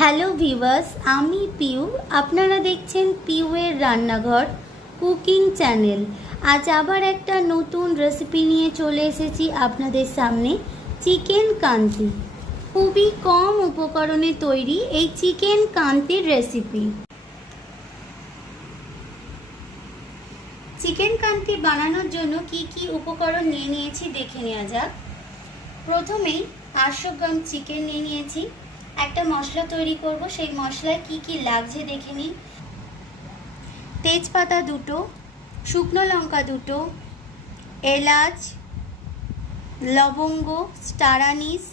Hello viewers, আমি পিউ। আপনারা দেখছেন পিউয়ের রান্নাঘর কুকিং চ্যানেল। আজ আবার একটা নতুন রেসিপি নিয়ে চলে এসেছি আপনাদের সামনে, চিকেন কান্তি। খুবই কম উপকরণে তৈরি এই চিকেন কান্তির রেসিপি। চিকেন কান্তি বানানোর জন্য কি কি উপকরণ নিয়ে নিয়েছি দেখে নেওয়া যাক। প্রথমেই 800 গ্রাম চিকেন নিয়ে নিয়েছি। একটা মশলা তৈরি করব, সেই মশলায় কি কি লাগছে দেখে নিন। তেজপাতা 2টো, শুকনো লঙ্কা 2টো, এলাচ, লবঙ্গ, স্টার আনিস,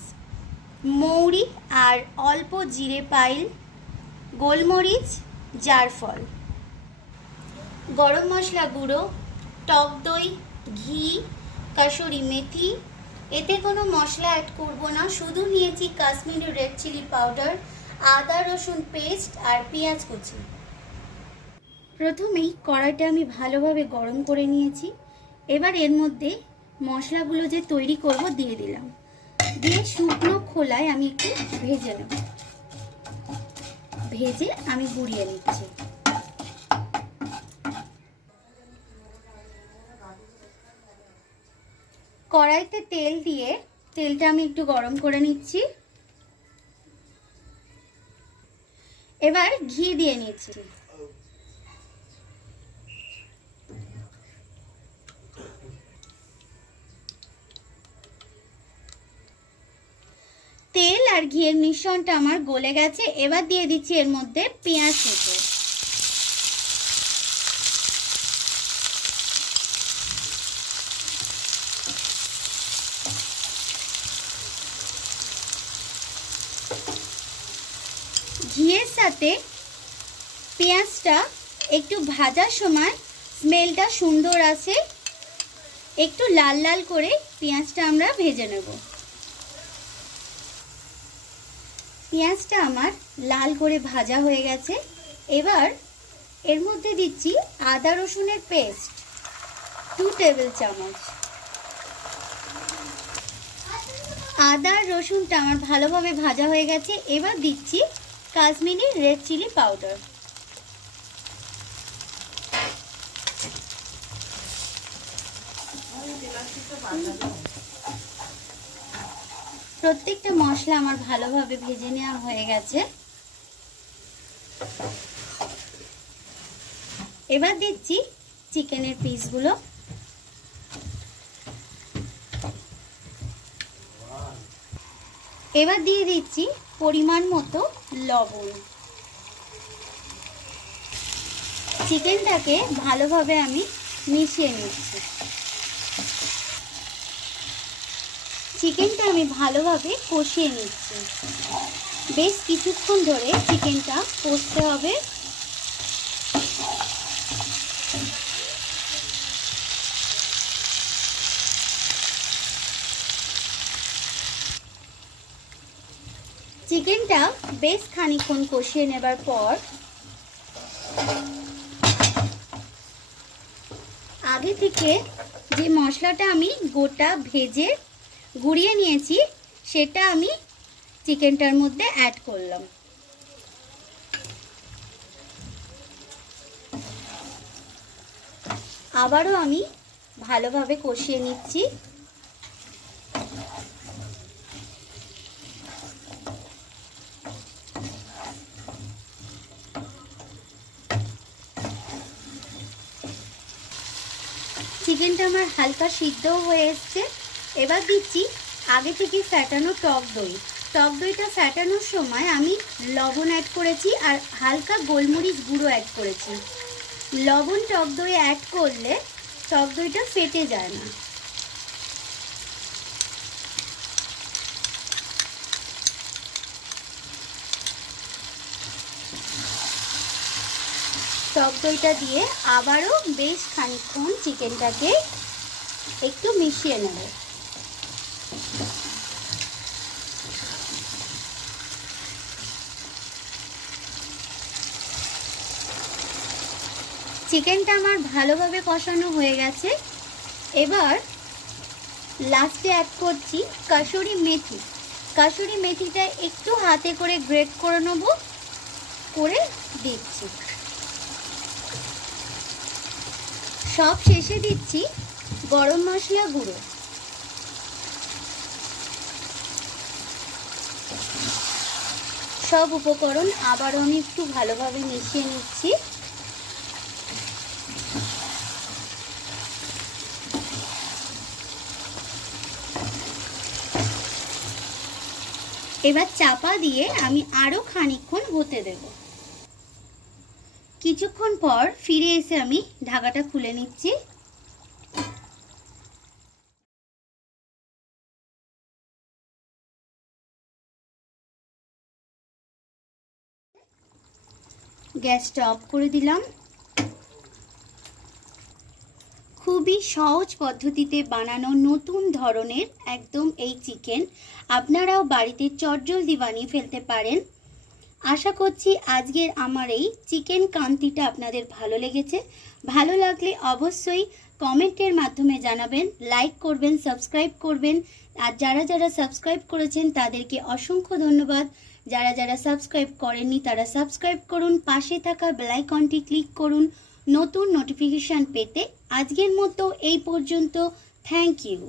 মৌরি আর অল্প জিরে পাইল, গোলমরিচ, জারফল, গরম মশলা গুঁড়ো, টক দই, ঘি, কাসুরি মেথি। এতে কোনো মশলা অ্যাড করব না, শুধু নিয়েছি কাশ্মীরি রেড চিলি পাউডার, আদা রসুন পেস্ট আর পেঁয়াজ কুচি। প্রথমেই কড়াইটা আমি ভালোভাবে গরম করে নিয়েছি। এবার এর মধ্যে মশলাগুলো যে তৈরি করব দিয়ে দিলাম, দিয়ে শুকনো খোলায় আমি একটু ভেজে নেব। ভেজে আমি গুঁড়িয়ে নিচ্ছি। কড়াইতে তেল দিয়ে তেলটা আমি একটু গরম করে নিচ্ছি। এবার ঘি দিয়ে নিচ্ছি। তেল আর ঘিয়ের মিশ্রণটা আমার গলে গেছে। এবার দিয়ে দিচ্ছি এর মধ্যে পেঁয়াজ কুচি। ঘিয়ের সাথে পেঁয়াজটা একটু ভাজার সময় স্মেলটা সুন্দর আসে। একটু লাল লাল করে পেঁয়াজটা আমরা ভেজে নেব। পেঁয়াজটা আমার লাল করে ভাজা হয়ে গেছে। এবার এর মধ্যে দিচ্ছি আদা রসুনের পেস্ট 2 টেবিল চামচ। আদা রসুনটা আমার ভালোভাবে ভাজা হয়ে গেছে। এবার দিচ্ছি কাশ্মীরি রেড চিলি পাউডার। প্রত্যেকটা মশলা আমার ভালোভাবে ভেজে নেওয়া হয়ে গেছে। এবার দিচ্ছি চিকেনের পিসগুলো। এবার দিয়ে দিচ্ছি পরিমাণ মতো লবণ। চিকেনটাকে ভালোভাবে আমি মিশিয়ে নিচ্ছি। চিকেনটা আমি ভালোভাবে কষিয়ে নিচ্ছি। বেশ কিছুক্ষণ ধরে চিকেনটা কষতে হবে। চিকেনটা বেশ খানিকক্ষণ কষিয়ে নেবার পর আগে থেকে যে মশলাটা আমি গোটা ভেজে গুঁড়িয়ে নিয়েছি সেটা আমি চিকেনটার মধ্যে অ্যাড করলাম। আবারও আমি ভালোভাবে কষিয়ে নিচ্ছি। চিকেনটা আমার হালকা সিদ্ধও হয়ে এসছে। এবার দিচ্ছি আগে থেকে ফ্যাটানো টক দই। টক দইটা ফ্যাটানোর সময় আমি লবণ অ্যাড করেছি আর হালকা গোলমরিচ গুঁড়ো অ্যাড করেছি। লবণ টক দই অ্যাড করলে টক দইটা ফেটে যায় না। টক দইটা দিয়ে আবারও বেশ খানিকক্ষণ চিকেনটাকে একটু মিশিয়ে নেব। চিকেনটা আমার ভালোভাবে কষানো হয়ে গেছে। এবার লাস্টে অ্যাড করছি কাসুরি মেথি। কাসুরি মেথিটা একটু হাতে করে গ্রেট করে নেব, করে দিচ্ছি। সব শেষে দিচ্ছি গরম মশলা গুঁড়ো। সব উপকরণ আবারও আমি একটু ভালোভাবে মিশিয়ে নিচ্ছি। এবার চাপা দিয়ে আমি আরো খানিকক্ষণ হতে দেব। কিছুক্ষণ পর ফিরে এসে আমি ঢাকাটা খুলে নিচ্ছি। গ্যাসটা অফ করে দিলাম। খুবই সহজ পদ্ধতিতে বানানো নতুন ধরনের একদম এই চিকেন আপনারাও বাড়িতে চটজলদি বানিয়ে ফেলতে পারেন। আশা করছি আজকের আমার এই চিকেন কান্তিটা আপনাদের ভালো লেগেছে। ভালো লাগলে অবশ্যই কমেন্টের মাধ্যমে জানাবেন, লাইক করবেন, সাবস্ক্রাইব করবেন। আর যারা যারা সাবস্ক্রাইব করেছেন তাদেরকে অসংখ্য ধন্যবাদ। যারা যারা সাবস্ক্রাইব করেননি তারা সাবস্ক্রাইব করুন, পাশে থাকা বেল আইকনটি ক্লিক করুন নতুন নোটিফিকেশান পেতে। আজকের মতো এই পর্যন্ত। Thank you.